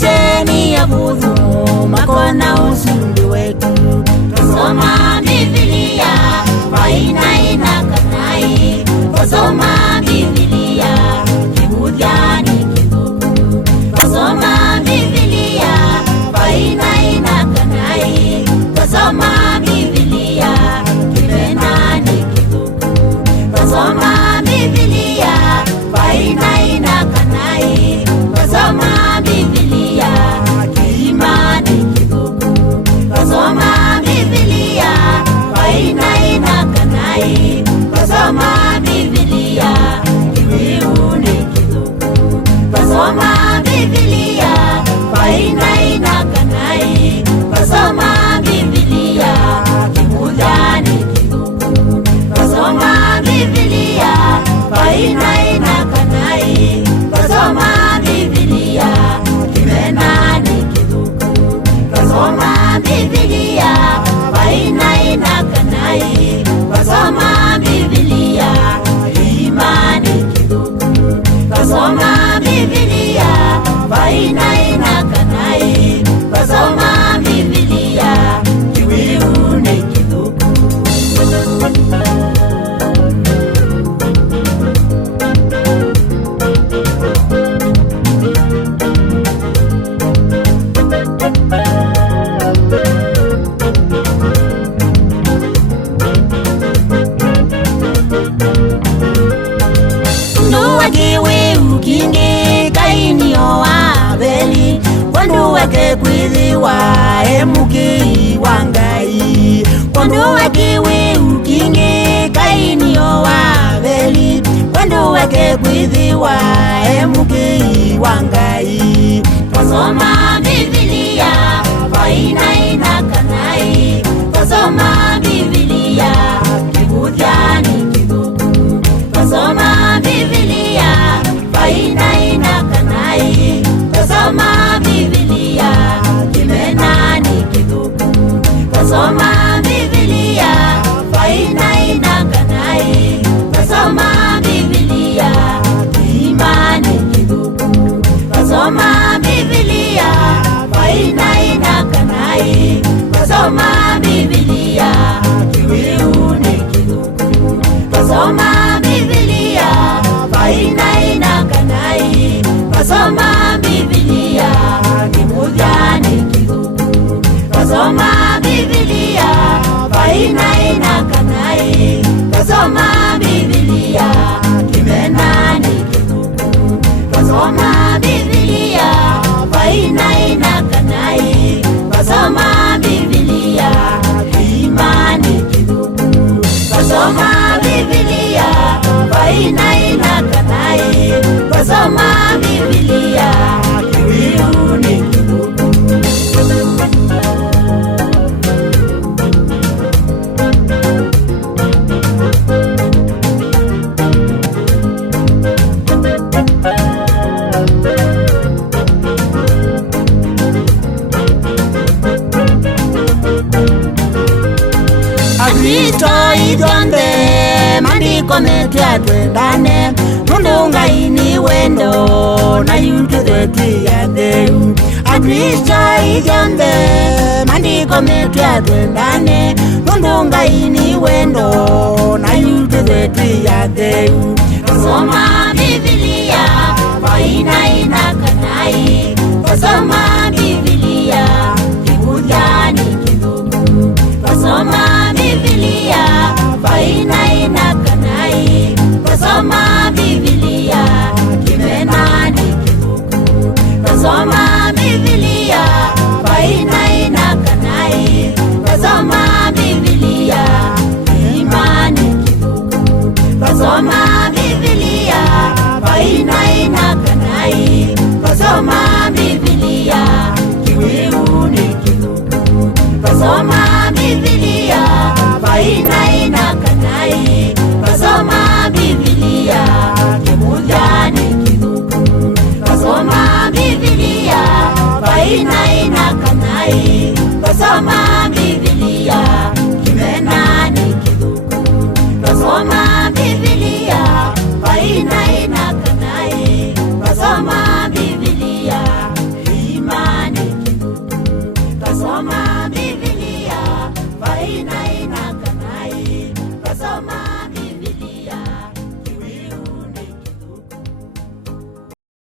Misheni ya Budhu makona ushindi wetu. Tusoma Biblia faina inakanai. Tusoma Biblia kibudiani kibuku. Tusoma Biblia faina inakanai. Tusoma Biblia kibenani kibuku. Tusoma Biblia faina inakanai. Tusoma Biblia kiimani kibuku. Tusoma Biblia faina inakanai. Tusoma Biblia kiwiuni kibuku. Tusoma Biblia faina inakanai. Tusoma Biblia kibudani kibuku. Tusoma Biblia faina inakanai. Tusoma Biblia kimenani kibuku. Tusoma Biblia faina inakanai. Tusoma Biblia imani kibuku. Tusoma Biblia faina inakanai. Tusoma Biblia kiwiuni kibuku. Nduwagiwe ukingi kaini owa Abeli. Kwanduwake kwithiwa emuki wangai. Kwanduwagiwe ukingi kaini owa Abeli. Kwanduwake kwithiwa emuki wangai. Tusoma Biblia faina inakanai. Tusoma Biblia kibudiani kibuku. Tusoma Biblia faina inakanai. Tusoma Biblia kimenani kibuku. Tusoma Biblia faina inakanai. Tusoma Biblia imani kibuku. Tusoma Biblia faina inakanai. Tusoma Biblia kiwiuni kibuku. Tusoma Biblia faina inakanai. Tusoma Biblia kibudiani kibuku. Tusoma Biblia faina inakanai. Tusoma Biblia kimenani kibuku. Tusoma Biblia faina inakanai. Tusoma Biblia imani kibuku. Tusoma Biblia faina inakanai. Tusoma Biblia kiwiuni kibuku. Kristo idonde mandiko metu atwendane. Mundu ngaini wendo na yutu dwetu ya Deu. Kristo idonde mandiko metu atwendane. Mundu ngaini wendo na yutu dwetu ya Deu. Tusoma Biblia faina inakanai. Tusoma Biblia kibudiani kibuku. Tusoma Biblia faina inakanai. Tusoma Biblia kimenani kibuku. Tusoma Biblia faina inakanai. Tusoma Biblia imani kibuku. Tusoma Biblia faina